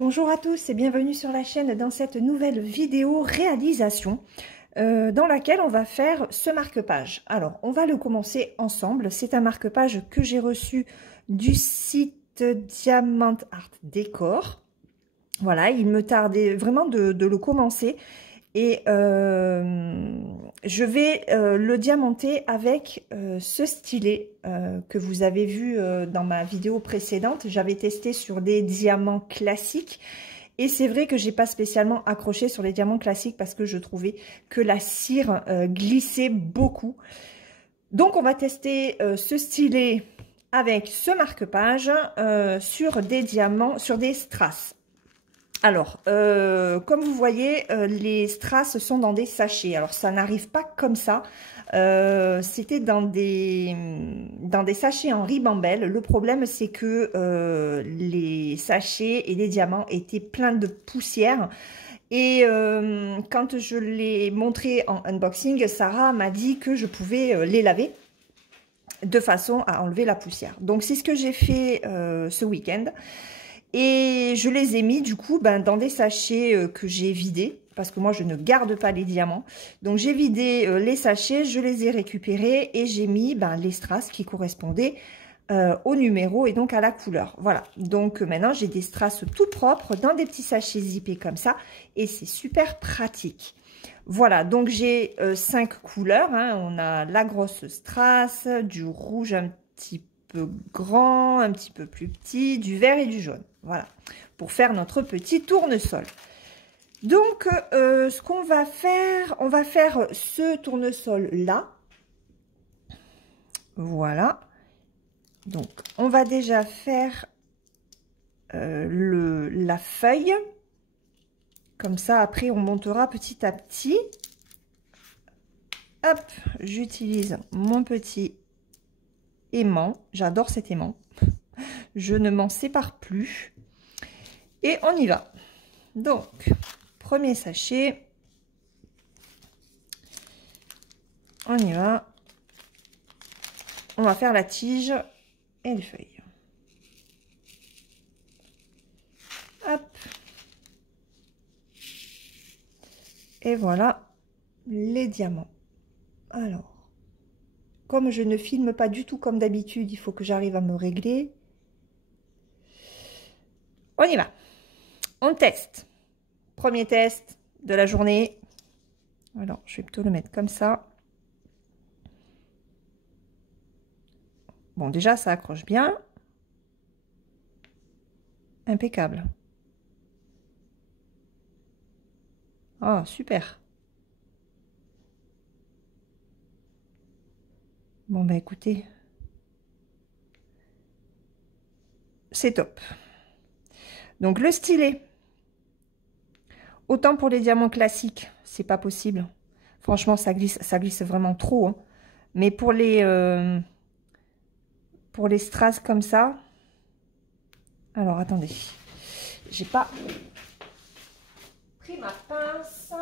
Bonjour à tous et bienvenue sur la chaîne dans cette nouvelle vidéo réalisation dans laquelle on va faire ce marque-page. Alors, on va le commencer ensemble. C'est un marque-page que j'ai reçu du site Diamant Art Décor. Voilà, il me tardait vraiment de le commencer. Et je vais le diamanter avec ce stylet que vous avez vu dans ma vidéo précédente. J'avais testé sur des diamants classiques. Et c'est vrai que j'ai pas spécialement accroché sur les diamants classiques parce que je trouvais que la cire glissait beaucoup. Donc on va tester ce stylet avec ce marque-page sur des diamants, sur des strass. Alors, comme vous voyez, les strass sont dans des sachets. Alors, ça n'arrive pas comme ça. C'était dans des sachets en ribambelle. Le problème, c'est que les sachets et les diamants étaient pleins de poussière. Et quand je l'ai montré en unboxing, Sarah m'a dit que je pouvais les laver de façon à enlever la poussière. Donc, c'est ce que j'ai fait ce week-end. Et je les ai mis du coup dans des sachets que j'ai vidés, parce que moi je ne garde pas les diamants. Donc j'ai vidé les sachets, je les ai récupérés et j'ai mis les strass qui correspondaient au numéro et donc à la couleur. Voilà, donc maintenant j'ai des strass tout propres dans des petits sachets zippés comme ça et c'est super pratique. Voilà, donc j'ai 5 couleurs, hein. On a la grosse strass, du rouge un petit peu grand, un petit peu plus petit, du vert et du jaune. Voilà, pour faire notre petit tournesol. Donc, ce qu'on va faire, on va faire ce tournesol là. Voilà. Donc, on va déjà faire la feuille. Comme ça, après, on montera petit à petit. Hop, j'utilise mon petit aimant. J'adore cet aimant. Je ne m'en sépare plus. Et on y va. Donc, premier sachet. On y va. On va faire la tige et les feuilles. Hop. Et voilà les diamants. Alors, comme je ne filme pas du tout comme d'habitude, il faut que j'arrive à me régler. On y va. On teste. Premier test de la journée. Alors, je vais plutôt le mettre comme ça. Bon, déjà, ça accroche bien. Impeccable. Oh, super. Bon, bah écoutez, c'est top. Donc, le stylet. Autant pour les diamants classiques, c'est pas possible. Franchement, ça glisse vraiment trop. Hein. Mais pour les strass comme ça... Alors, attendez. J'ai pas pris ma pince.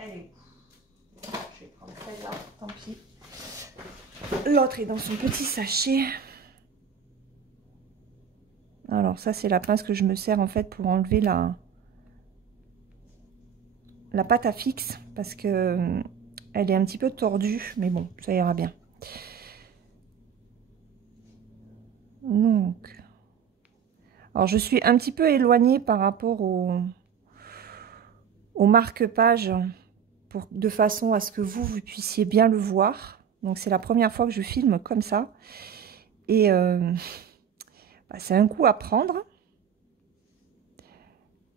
Elle est où? Je vais prendre celle-là, tant pis. L'autre est dans son petit sachet. Alors, ça, c'est la pince que je me sers, en fait, pour enlever la pâte à fixe. Parce que elle est un petit peu tordue. Mais bon, ça ira bien. Donc... Alors, je suis un petit peu éloignée par rapport au marque-page de façon à ce que vous puissiez bien le voir. Donc, c'est la première fois que je filme comme ça. Et c'est un coup à prendre.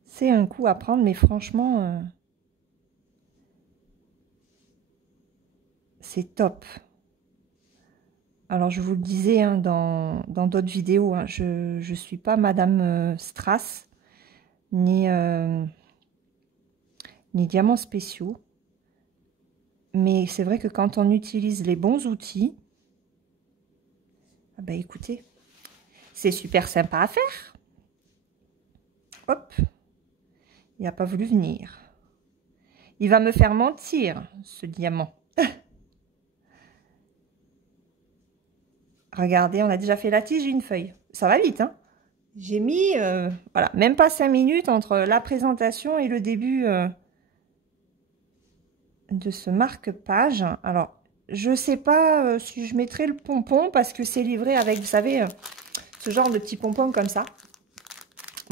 C'est un coup à prendre, mais franchement, c'est top. Alors, je vous le disais hein, dans d'autres vidéos, hein, je ne suis pas Madame Strass, ni diamants spéciaux. Mais c'est vrai que quand on utilise les bons outils, ah bah écoutez, c'est super sympa à faire. Hop, il n'a pas voulu venir. Il va me faire mentir, ce diamant. Regardez, on a déjà fait la tige et une feuille. Ça va vite, hein? J'ai mis, voilà, même pas 5 minutes entre la présentation et le début de ce marque-page. Alors, je sais pas si je mettrai le pompon parce que c'est livré avec, vous savez, ce genre de petits pompons comme ça.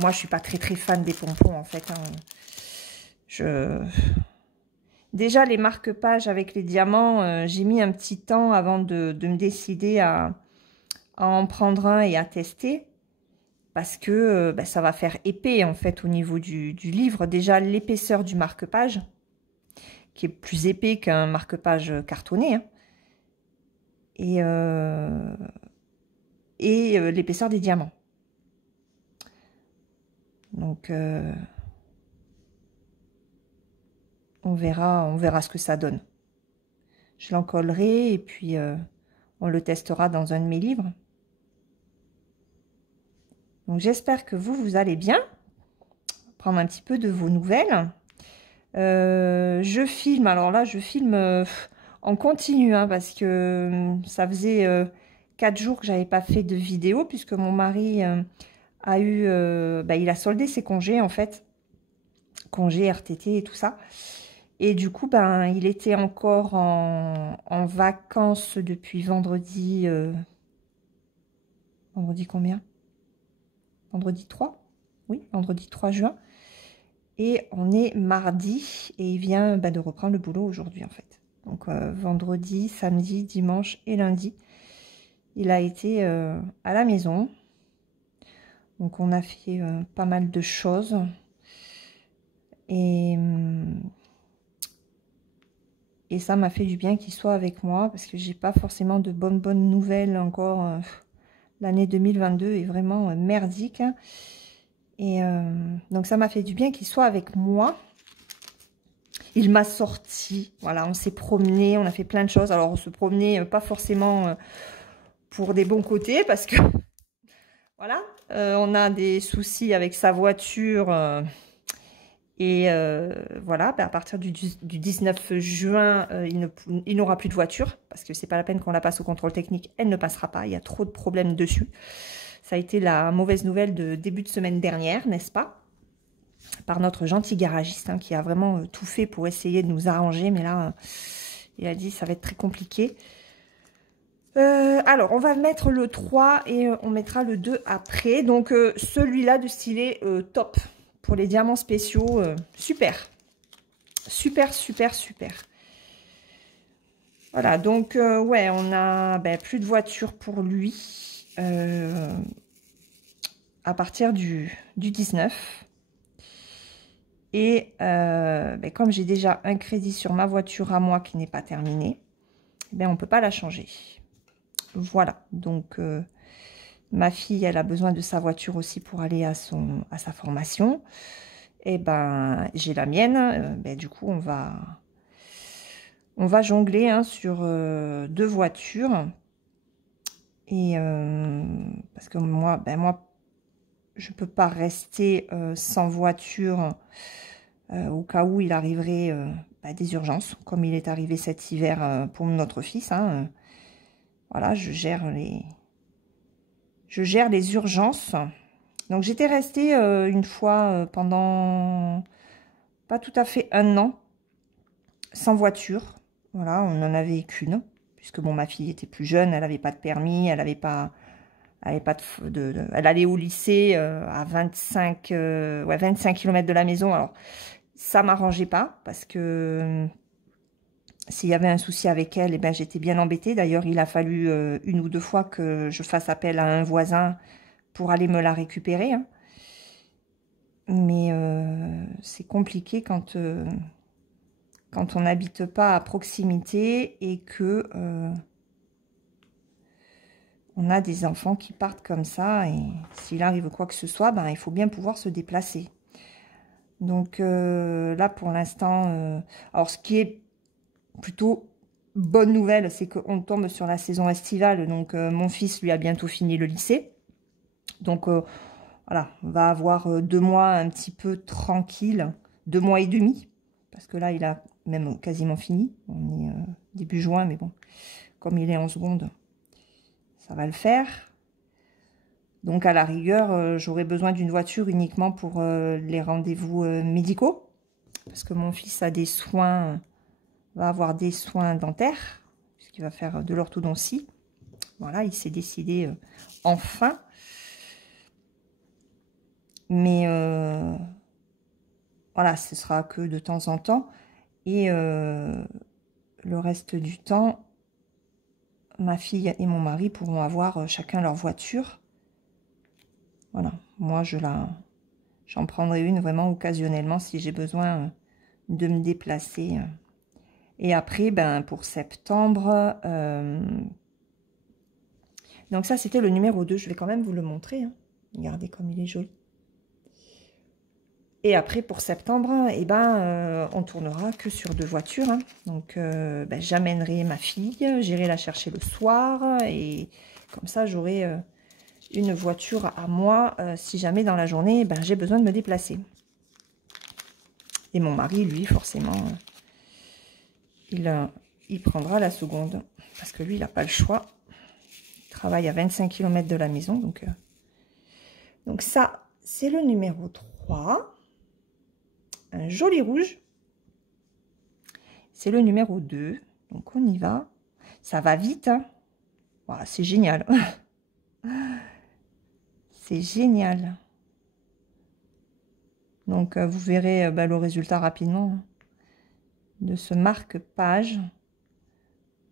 Moi, je suis pas très fan des pompons en fait. Déjà, les marque-pages avec les diamants, j'ai mis un petit temps avant de me décider à en prendre un et à tester. Parce que bah, ça va faire épais en fait au niveau du livre. Déjà l'épaisseur du marque-page, qui est plus épais qu'un marque-page cartonné. Hein. Et l'épaisseur des diamants. Donc on verra ce que ça donne. Je l'encollerai et puis on le testera dans un de mes livres. Donc j'espère que vous allez bien. Prendre un petit peu de vos nouvelles. Je filme, alors là je filme en continu hein, parce que ça faisait 4 jours que j'avais pas fait de vidéo puisque mon mari a eu, bah, il a soldé ses congés en fait, congés RTT et tout ça. Et du coup, ben, il était encore en vacances depuis vendredi, vendredi combien? Vendredi 3? Oui, vendredi 3 juin. Et on est mardi et il vient bah, de reprendre le boulot aujourd'hui en fait. Donc vendredi, samedi, dimanche et lundi, il a été à la maison. Donc on a fait pas mal de choses. Et ça m'a fait du bien qu'il soit avec moi parce que j'ai pas forcément de bonnes nouvelles encore. L'année 2022 est vraiment merdique. Hein. Et donc ça m'a fait du bien qu'il soit avec moi. Il m'a sorti, voilà, on s'est promené, on a fait plein de choses. Alors on se promenait pas forcément pour des bons côtés parce que voilà, on a des soucis avec sa voiture et voilà, bah, à partir du 19 juin, il n'aura plus de voiture parce que c'est pas la peine qu'on la passe au contrôle technique, elle ne passera pas, il y a trop de problèmes dessus. Ça a été la mauvaise nouvelle de début de semaine dernière, n'est-ce pas? Par notre gentil garagiste hein, qui a vraiment tout fait pour essayer de nous arranger. Mais là, il a dit ça va être très compliqué. Alors, on va mettre le 3 et on mettra le 2 après. Donc, celui-là de stylet top. Pour les diamants spéciaux, super. Super. Voilà, donc, ouais, on a plus de voiture pour lui. À partir du 19. Et comme j'ai déjà un crédit sur ma voiture à moi qui n'est pas terminé, on ne peut pas la changer. Voilà, donc ma fille, elle a besoin de sa voiture aussi pour aller à sa formation. Et j'ai la mienne. Du coup, on va jongler hein, sur 2 voitures. Et parce que moi, je ne peux pas rester sans voiture. Au cas où il arriverait des urgences, comme il est arrivé cet hiver pour notre fils. Hein, voilà, je gère les urgences. Donc j'étais restée une fois pendant pas tout à fait 1 an sans voiture. Voilà, on n'en avait qu'une, puisque bon, ma fille était plus jeune, elle n'avait pas de permis, elle allait au lycée à 25 km de la maison. Alors ça m'arrangeait pas parce que s'il y avait un souci avec elle, j'étais bien embêtée. D'ailleurs, il a fallu 1 ou 2 fois que je fasse appel à un voisin pour aller me la récupérer. Hein. Mais c'est compliqué quand on n'habite pas à proximité et que on a des enfants qui partent comme ça. Et s'il arrive quoi que ce soit, il faut bien pouvoir se déplacer. Donc là, pour l'instant, alors ce qui est plutôt bonne nouvelle, c'est qu'on tombe sur la saison estivale. Donc mon fils, lui, a bientôt fini le lycée. Donc voilà, on va avoir 2 mois un petit peu tranquille, 2 mois et demi. Parce que là, il a même quasiment fini. On est début juin, mais bon, comme il est en seconde, ça va le faire. Donc à la rigueur, j'aurais besoin d'une voiture uniquement pour les rendez-vous médicaux. Parce que mon fils a des soins, va avoir des soins dentaires, puisqu'il va faire de l'orthodontie. Voilà, il s'est décidé enfin. Mais voilà, ce sera que de temps en temps. Et le reste du temps, ma fille et mon mari pourront avoir chacun leur voiture. Voilà, moi j'en prendrai une vraiment occasionnellement si j'ai besoin de me déplacer. Et après, ben, pour septembre, donc ça c'était le numéro 2, je vais quand même vous le montrer. Hein. Regardez comme il est joli. Et après, pour septembre, eh ben, on tournera que sur 2 voitures. Hein. Donc, ben, j'amènerai ma fille, j'irai la chercher le soir. Et comme ça, j'aurai une voiture à moi si jamais dans la journée, ben, j'ai besoin de me déplacer. Et mon mari, lui, forcément, il prendra la seconde. Parce que lui, il n'a pas le choix. Il travaille à 25 km de la maison. Donc ça, c'est le numéro 3. Un joli rouge. C'est le numéro 2. Donc, on y va. Ça va vite. Hein. Voilà, c'est génial. C'est génial. Donc, vous verrez bah, le résultat rapidement hein, de ce marque-page.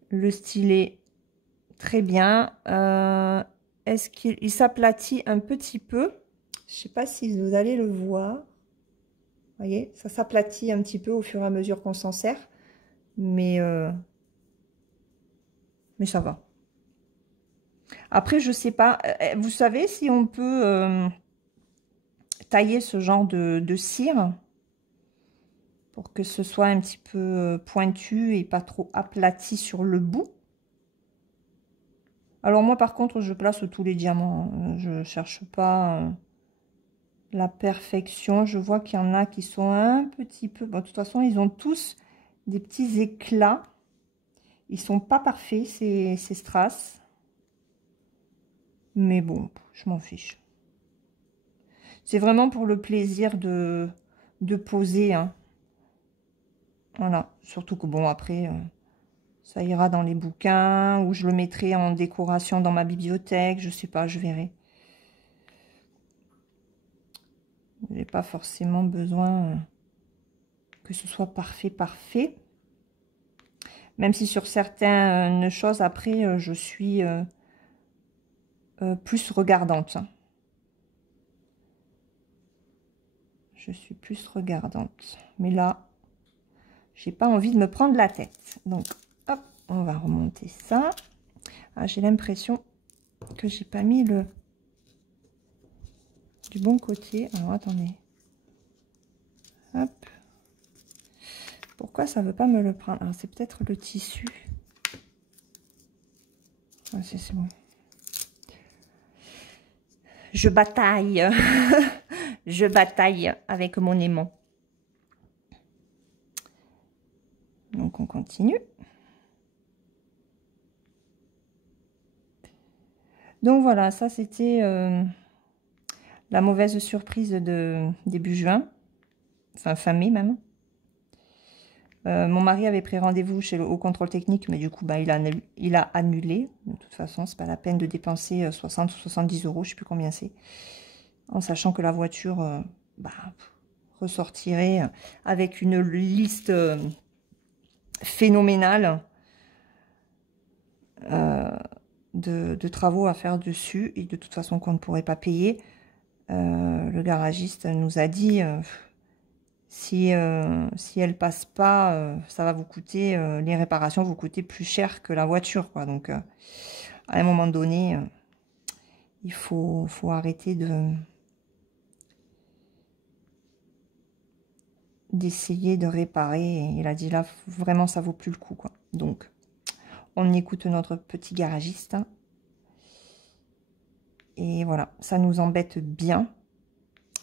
Le stylet, très bien. Est-ce qu'il s'aplatit un petit peu? Je ne sais pas si vous allez le voir. Vous voyez, ça s'aplatit un petit peu au fur et à mesure qu'on s'en sert. Mais ça va. Après, je sais pas. Vous savez si on peut tailler ce genre de cire pour que ce soit un petit peu pointu et pas trop aplati sur le bout. Alors moi, par contre, je place tous les diamants. Hein. Je cherche pas la perfection. Je vois qu'il y en a qui sont un petit peu... Bon, de toute façon, ils ont tous des petits éclats. Ils sont pas parfaits, ces strass. Mais bon, je m'en fiche. C'est vraiment pour le plaisir de poser. Hein. Voilà. Surtout que bon, après, ça ira dans les bouquins ou je le mettrai en décoration dans ma bibliothèque. Je sais pas, je verrai. Vous n'avez pas forcément besoin que ce soit parfait, parfait. Même si sur certaines choses, après, je suis plus regardante. Je suis plus regardante. Mais là, j'ai pas envie de me prendre la tête. Donc, hop, on va remonter ça. Ah, j'ai l'impression que j'ai pas mis le du bon côté. Alors, attendez. Hop. Pourquoi ça veut pas me le prendre? Alors, c'est peut-être le tissu. Ah, c'est bon. Je bataille. Je bataille avec mon aimant. Donc, on continue. Donc, voilà, ça, c'était la mauvaise surprise de début juin. Enfin, fin mai, même. Mon mari avait pris rendez-vous chez le haut contrôle technique, mais du coup, bah, il a annulé. De toute façon, c'est pas la peine de dépenser 60 ou 70 euros, je sais plus combien c'est. En sachant que la voiture bah, ressortirait avec une liste phénoménale de travaux à faire dessus. Et de toute façon, qu'on ne pourrait pas payer. Le garagiste nous a dit... si elle passe pas, ça va vous coûter, les réparations vous coûter plus cher que la voiture, quoi. Donc, à un moment donné, il faut arrêter d'essayer de réparer. Et il a dit là, vraiment, ça vaut plus le coup, quoi. Donc, on écoute notre petit garagiste. Et voilà, ça nous embête bien.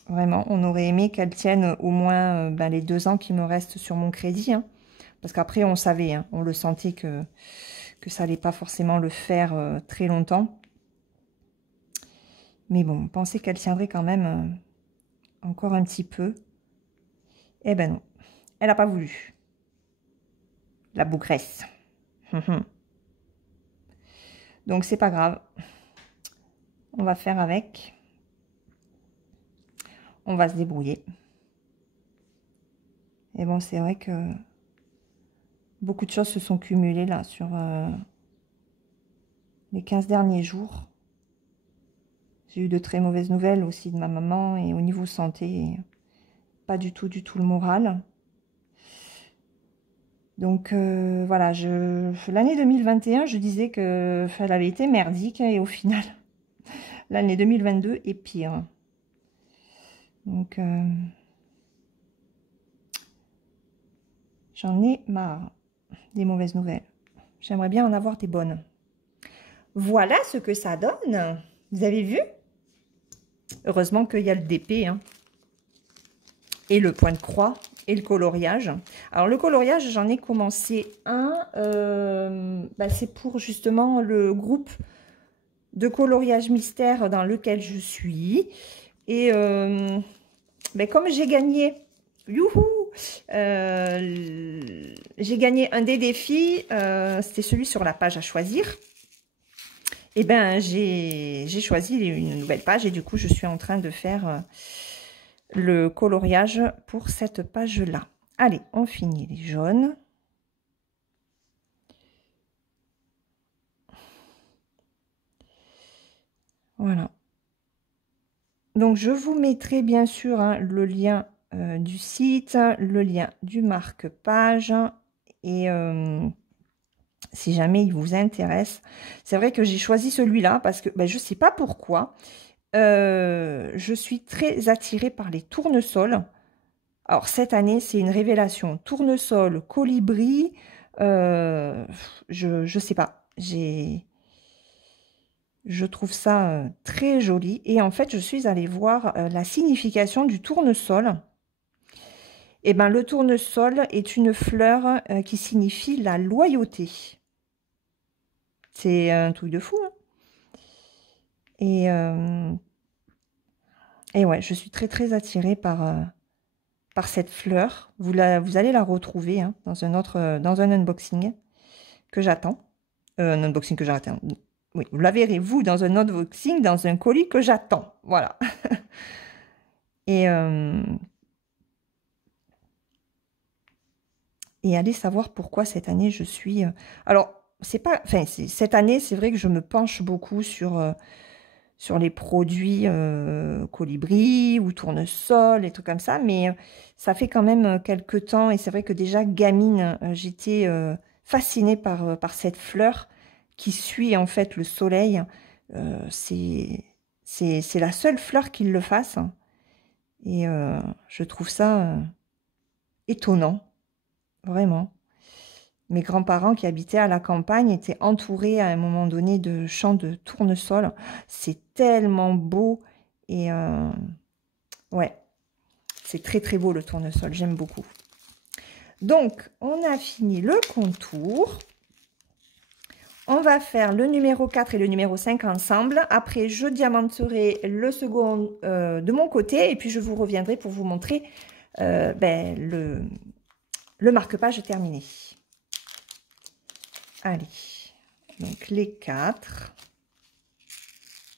Vraiment, on aurait aimé qu'elle tienne au moins ben, les 2 ans qui me restent sur mon crédit. Hein. Parce qu'après, on savait, hein, on le sentait que ça n'allait pas forcément le faire très longtemps. Mais bon, pensez qu'elle tiendrait quand même encore un petit peu. Eh ben non, elle n'a pas voulu. La bougresse. Donc c'est pas grave. On va faire avec. On va se débrouiller. Et bon, c'est vrai que beaucoup de choses se sont cumulées là sur les 15 derniers jours. J'ai eu de très mauvaises nouvelles aussi de ma maman et au niveau santé, pas du tout le moral. Donc voilà, l'année 2021, je disais que elle avait été merdique et au final, l'année 2022 est pire. Donc j'en ai marre des mauvaises nouvelles. J'aimerais bien en avoir des bonnes. Voilà ce que ça donne. Vous avez vu? Heureusement qu'il y a le DP, hein, et le point de croix et le coloriage. Alors le coloriage, j'en ai commencé un. C'est pour justement le groupe de coloriage mystère dans lequel je suis. Et comme j'ai gagné, youhou, j'ai gagné un des défis, c'était celui sur la page à choisir. Et ben j'ai choisi une nouvelle page et du coup je suis en train de faire le coloriage pour cette page là. Allez, on finit les jaunes. Voilà. Donc je vous mettrai bien sûr le lien du site, le lien du marque-page et si jamais il vous intéresse. C'est vrai que j'ai choisi celui-là parce que je ne sais pas pourquoi. Je suis très attirée par les tournesols. Alors cette année, c'est une révélation. Tournesol, colibri, je sais pas. Je trouve ça très joli. Et en fait, je suis allée voir la signification du tournesol. Et ben, le tournesol est une fleur qui signifie la loyauté. C'est un truc de fou, hein. Et ouais, je suis très très attirée par cette fleur. Vous allez la retrouver dans un unboxing que j'attends. Un unboxing que j'attends. Oui, vous la verrez, vous, dans un unboxing, dans un colis que j'attends. Voilà. Et allez savoir pourquoi cette année je suis... Alors, c'est pas... Enfin, cette année, c'est vrai que je me penche beaucoup sur les produits colibri ou tournesol, et trucs comme ça, mais ça fait quand même quelques temps, et c'est vrai que déjà, gamine, j'étais fascinée par cette fleur qui suit en fait le soleil. C'est la seule fleur qui le fasse, et je trouve ça étonnant, vraiment. Mes grands-parents qui habitaient à la campagne étaient entourés à un moment donné de champs de tournesol. C'est tellement beau. Et ouais, c'est très très beau le tournesol. J'aime beaucoup. Donc, on a fini le contour. On va faire le numéro 4 et le numéro 5 ensemble. Après, je diamanterai le second de mon côté. Et puis, je vous reviendrai pour vous montrer le marque-page terminé. Allez, donc les 4.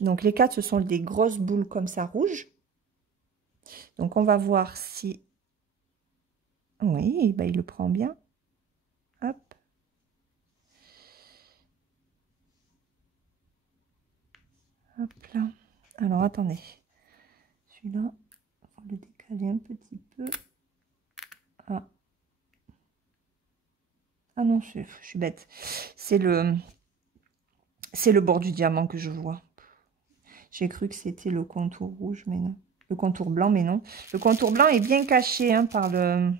Donc les 4, ce sont des grosses boules comme ça, rouges. Donc on va voir si... Oui, il le prend bien. Hop. Hop là. Alors attendez. Celui-là, il faut le décaler un petit peu. Ah, ah non, je suis bête. C'est le bord du diamant que je vois. J'ai cru que c'était le contour rouge, mais non. Le contour blanc, mais non. Le contour blanc est bien caché par le...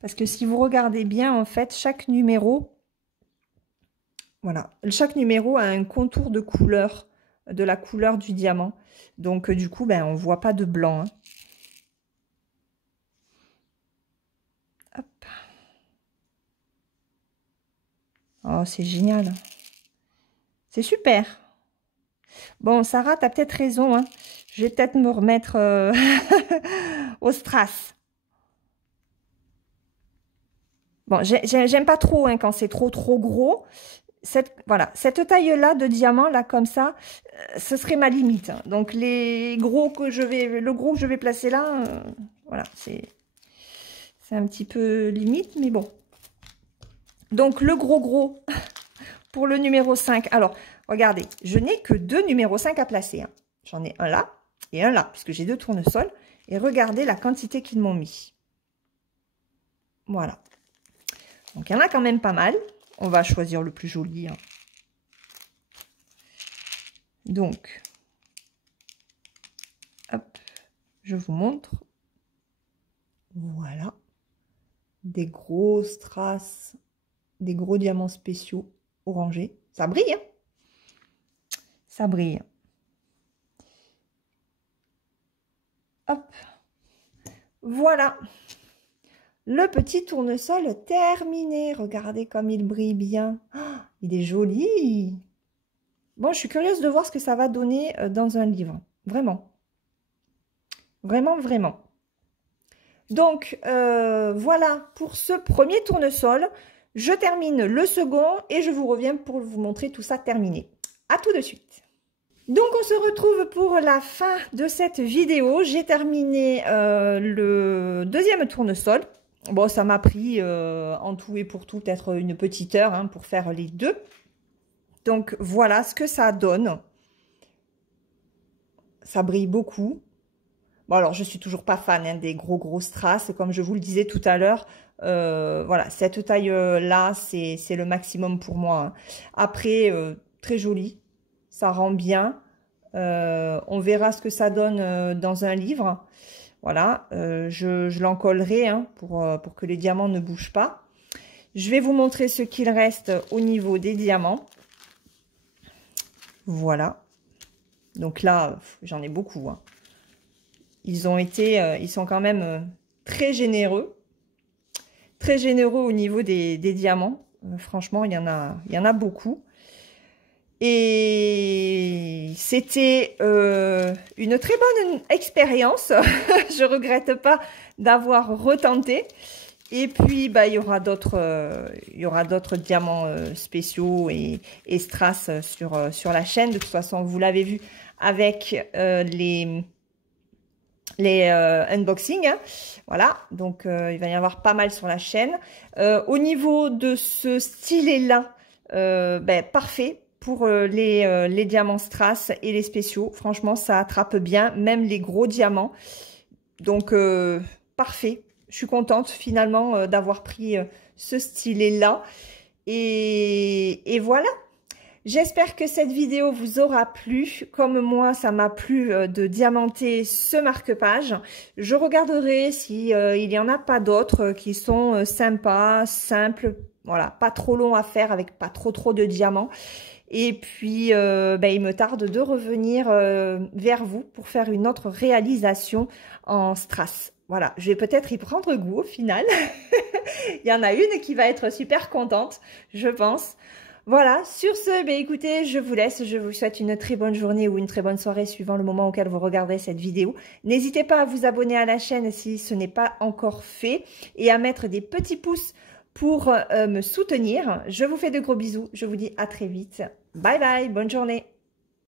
Parce que si vous regardez bien, en fait, chaque numéro, voilà, chaque numéro a un contour de couleur, de la couleur du diamant. Donc, du coup, on ne voit pas de blanc. Hop. Oh, c'est génial. C'est super. Bon, Sarah, tu as peut-être raison, hein. Je vais peut-être me remettre au strass. Bon, j'aime pas trop hein, quand c'est trop gros. Voilà, cette taille-là de diamant, là, comme ça, ce serait ma limite. Hein. Donc, le gros que je vais placer là, voilà, c'est un petit peu limite, mais bon. Donc, le gros pour le numéro 5. Alors, regardez, je n'ai que 2 numéros 5 à placer. Hein. J'en ai un là et un là, puisque j'ai 2 tournesols. Et regardez la quantité qu'ils m'ont mis. Voilà. Donc, il y en a quand même pas mal. On va choisir le plus joli. Hein. Donc, hop, je vous montre. Voilà. Des gros strass, des gros diamants spéciaux orangés. Ça brille, hein? Ça brille. Hop. Voilà. Le petit tournesol terminé. Regardez comme il brille bien. Oh, il est joli. Bon, je suis curieuse de voir ce que ça va donner dans un livre. Vraiment. Vraiment, vraiment. Donc, voilà pour ce premier tournesol. Je termine le second et je vous reviens pour vous montrer tout ça terminé. À tout de suite. Donc, on se retrouve pour la fin de cette vidéo. J'ai terminé le deuxième tournesol. Bon, ça m'a pris en tout et pour tout peut-être une petite heure hein, pour faire les deux. Donc, voilà ce que ça donne. Ça brille beaucoup. Bon, alors, je suis toujours pas fan hein, des gros strass. Comme je vous le disais tout à l'heure, voilà, cette taille-là, c'est le maximum pour moi. Hein. Après, très joli. Ça rend bien. On verra ce que ça donne dans un livre. Voilà, je l'encollerai hein, pour que les diamants ne bougent pas. Je vais vous montrer ce qu'il reste au niveau des diamants. Voilà. Donc là, j'en ai beaucoup. Hein. Ils sont quand même très généreux. Très généreux au niveau des diamants. Franchement, il y en a beaucoup. Et c'était une très bonne expérience. Je regrette pas d'avoir retenté. Et puis, bah, il y aura d'autres diamants spéciaux et strass sur la chaîne. De toute façon, vous l'avez vu avec les unboxings. Hein. Voilà, donc il va y avoir pas mal sur la chaîne. Au niveau de ce stylet-là, ben, parfait. Pour les diamants strass et les spéciaux. Franchement, ça attrape bien, même les gros diamants. Donc, parfait. Je suis contente finalement d'avoir pris ce stylet-là. Et voilà. J'espère que cette vidéo vous aura plu. Comme moi, ça m'a plu de diamanter ce marque-page. Je regarderai si il y en a pas d'autres qui sont sympas, simples. Voilà, pas trop long à faire avec pas trop de diamants. Et puis, ben, il me tarde de revenir vers vous pour faire une autre réalisation en strass. Voilà, je vais peut-être y prendre goût au final. Il y en a une qui va être super contente, je pense. Voilà, sur ce, ben, écoutez, je vous laisse. Je vous souhaite une très bonne journée ou une très bonne soirée suivant le moment auquel vous regardez cette vidéo. N'hésitez pas à vous abonner à la chaîne si ce n'est pas encore fait et à mettre des petits pouces pour me soutenir. Je vous fais de gros bisous. Je vous dis à très vite. Bye bye, bonne journée.